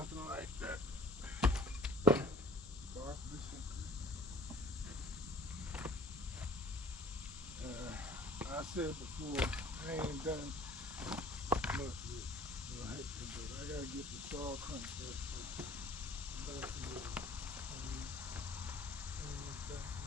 nothing like that. I said before, I ain't done much with hectic, but I gotta get the saw cranked up. So I'm about to clean this back in.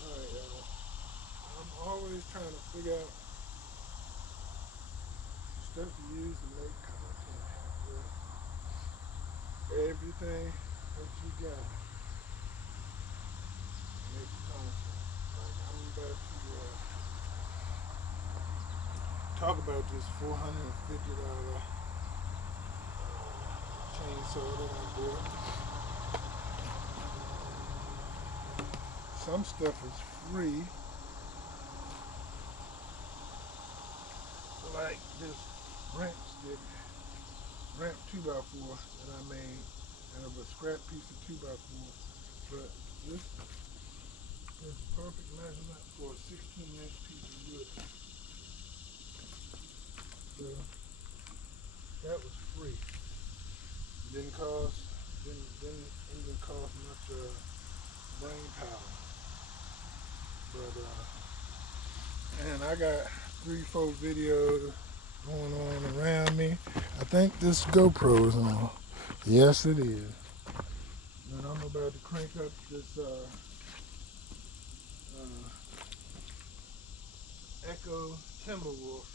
Alright, y'all. I'm always trying to figure out stuff to use to make content. But everything that you got makes content. Like I'm about to talk about this $450 chainsaw that I bought. Some stuff is free, like this ramp stick, ramp 2x4 that I made out of a scrap piece of 2x4. But this is perfect measurement for a 16-inch piece of wood. So that was free. Didn't even cost much brain power. But and I got 3-4 videos going on around me. I think this GoPro is on. Yes, it is. And I'm about to crank up this Echo Timberwolf.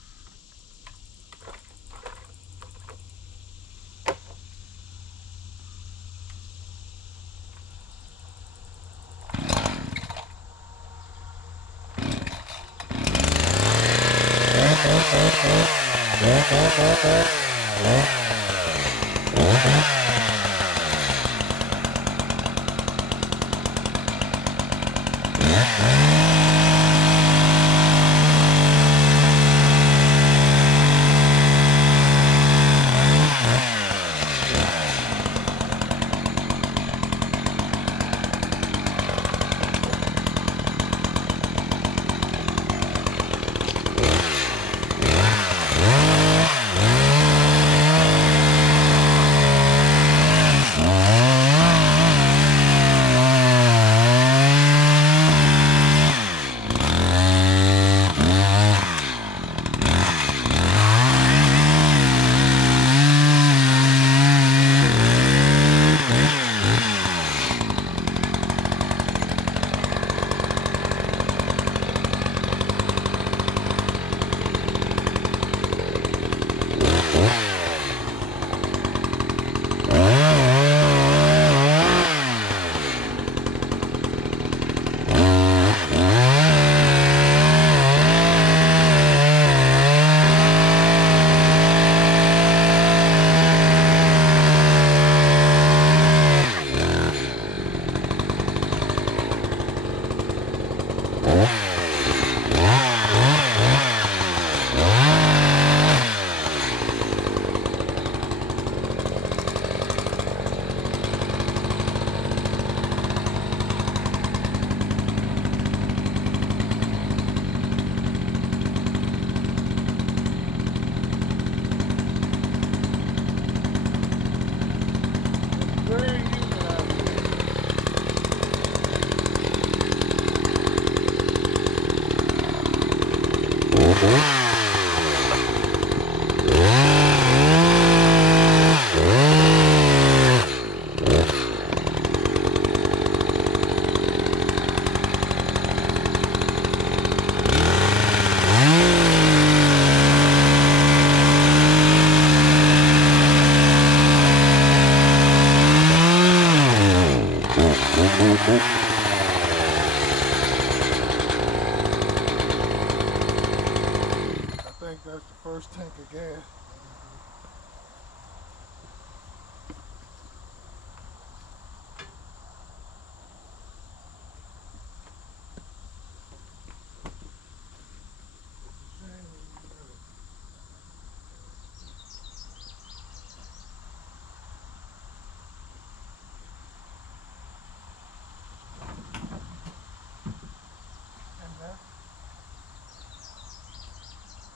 think that's the first tank of gas.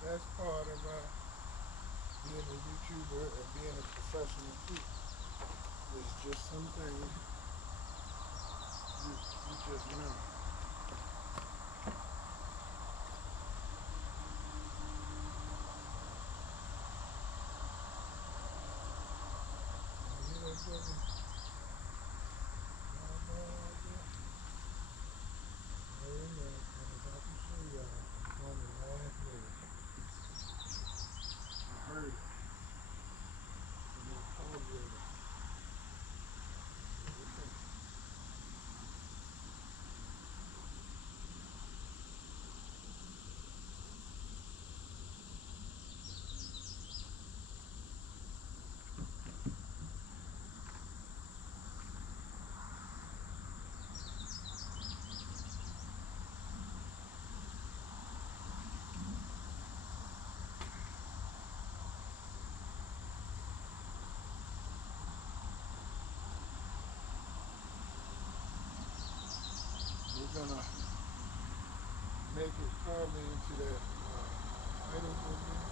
That's part of being a YouTuber and being a professional too. It's just some things you just know. You hear that, brother? Amen. And if I can show y'all on the last minute, I heard it. And it called it. We're gonna make it probably into that idle movement.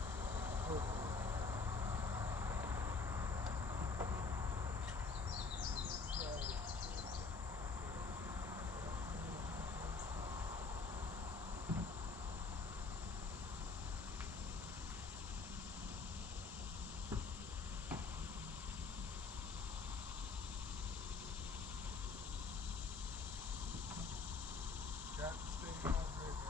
Got to stay hydrated.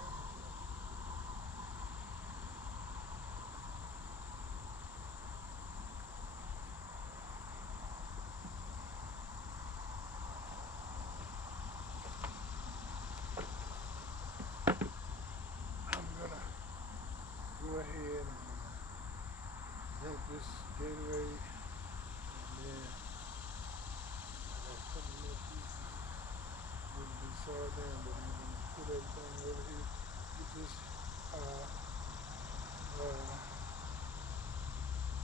I'm gonna go ahead and drink this Gatorade, and then I got a couple more pieces. Wouldn't be sorry down, but I'm gonna put everything over here. Get this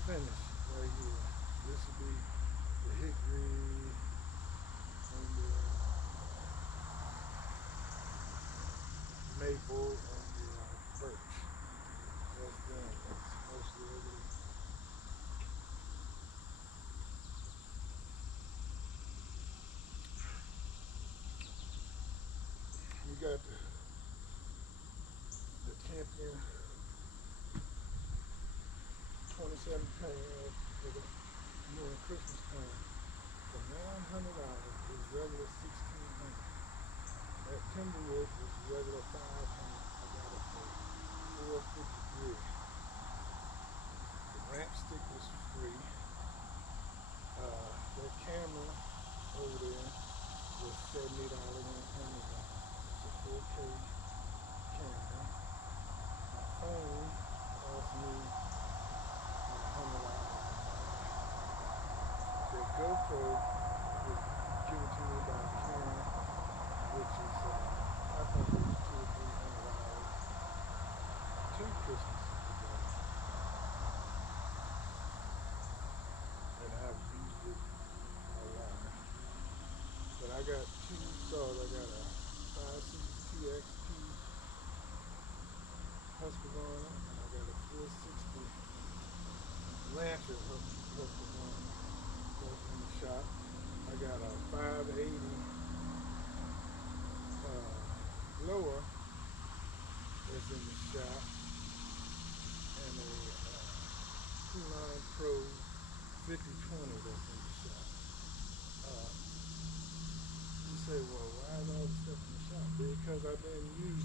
finish right here. This will be the hickory and the maple and the birch. That's done. That's mostly everything. We got the Champion 27 pound for the Christmas time for $900. It's regular $1,600. That Timberwood was regular $500. I got it for $453. The ramp stick was free. That camera over there was $70 on Amazon. It's a 4K camera. My phone cost me $100. The GoPro was given to me by Karen, which is I think it was $200 or $300. 2 Christmases ago, and I've used it a lot. But I got 2 saws. I got a 560 XP Husqvarna, and I got a 460 Lancer Husqvarna in the shop. I got a 580 blower that's in the shop. I've been using